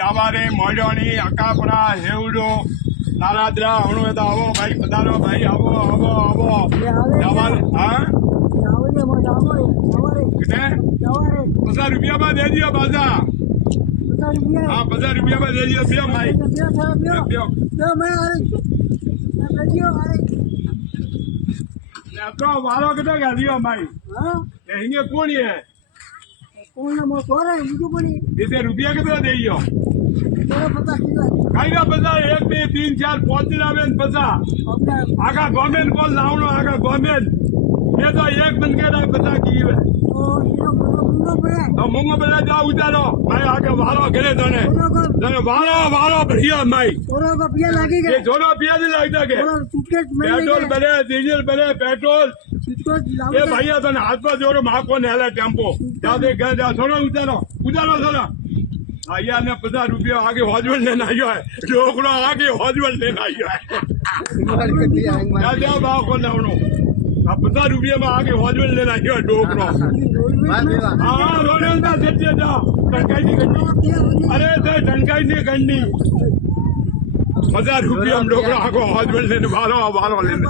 ચાવારે મોઢોણી અકાપરા હેવડો તારાદરા હણો તો આવો ભાઈ પધારો ભાઈ આવો આવો આવો ચાવારે હા ₹50 માં દેજો બાજા હા ₹50 માં દેજો બે ભાઈ તો વારો કેટલો ગાડીઓ ભાઈ અહીંયા કોણ હે ₹50 કેટલો દેજો કઈ ના બધા 1 2 3 4 5 આવે ને બધા આખા ગવર્મેન્ટ કોલ લાવનો આખા ગવર્મેન્ટ એ તો એક બન કે બધા કીવે તો મુંગો બધા જાવ ઉતારો ભાઈ આગે વારો ઘરે તને વારો ભરિયા ભાઈ એ જોડો પિયા લાગતા કે પેટ્રોલ ભરે ડીઝલ ભરે પેટ્રોલ એ ભાઈ તને હાથમાં જોડો માકો ને હેલા ટેમ્પો ત્યાં ઘર જા થોડો ઉતારો થોડો અહીંયા ને ₹50 આગે હોજવલ લેને આવ્યો હે ઢોકળો આગે હોજવલ લેને આવ્યો હે ત્યાં ભાવ કો લાવનો ₹50 માં આગે હોજવલ લેને આવ્યો ઢોકળો હા રોડેલ ના જતી જાઓ ટંકાઈ ની ગંડી અરે તો ટંકાઈ ની ગંડી ₹50 ઢોકળો આગો હોજવલ લેને વારો લેને